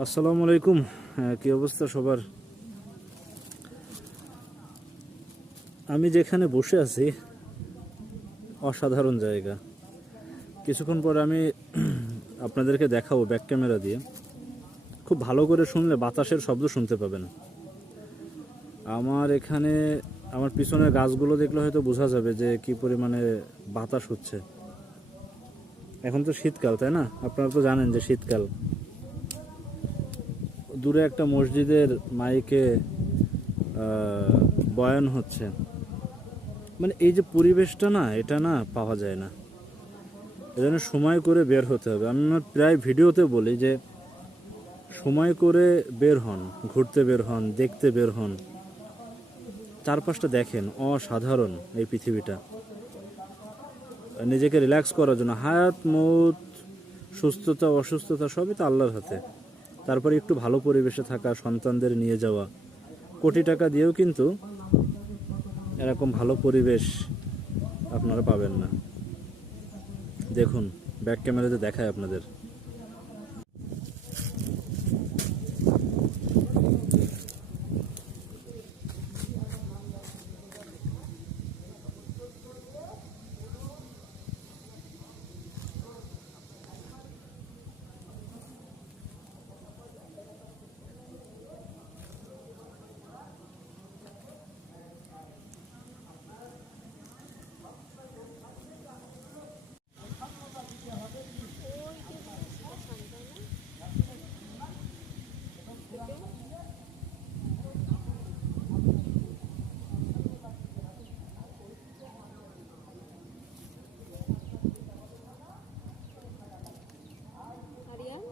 আসসালামু আলাইকুম। কি অবস্থা সবার? আমি যেখানে বসে আছি অসাধারণ জায়গা। কিছুক্ষণ পর আমি আপনাদেরকে দেখাবো ব্যাক ক্যামেরা দিয়ে। খুব ভালো করে শুনলে বাতাসের শব্দ শুনতে পাবেন। আমার এখানে আমার পিছনের গাছগুলো দেখলে হয়তো বোঝা যাবে যে কি পরিমাণে বাতাস হচ্ছে। এখন তো শীতকাল, তাই না? আপনারা তো জানেন যে শীতকাল। দূরে একটা মসজিদের মাইকে বয়ান হচ্ছে। মানে এই যে পরিবেশটা না, এটা না পাওয়া যায় না। এজন্য সময় করে বের হতে হবে। আমি আমার প্রায় ভিডিওতে বলি যে সময় করে বের হন, ঘুরতে বের হন, দেখতে বের হন, চারপাশটা দেখেন। অসাধারণ এই পৃথিবীটা। নিজেকে রিল্যাক্স করার জন্য হায়াত মৌত, সুস্থতা অসুস্থতা সবই তো আল্লাহর হাতে। তারপরে একটু ভালো পরিবেশে থাকা, সন্তানদের নিয়ে যাওয়া। কোটি টাকা দিয়েও কিন্তু এরকম ভালো পরিবেশ আপনারা পাবেন না। দেখুন, ব্যাক ক্যামেরাতে দেখায় আপনাদের। Arian?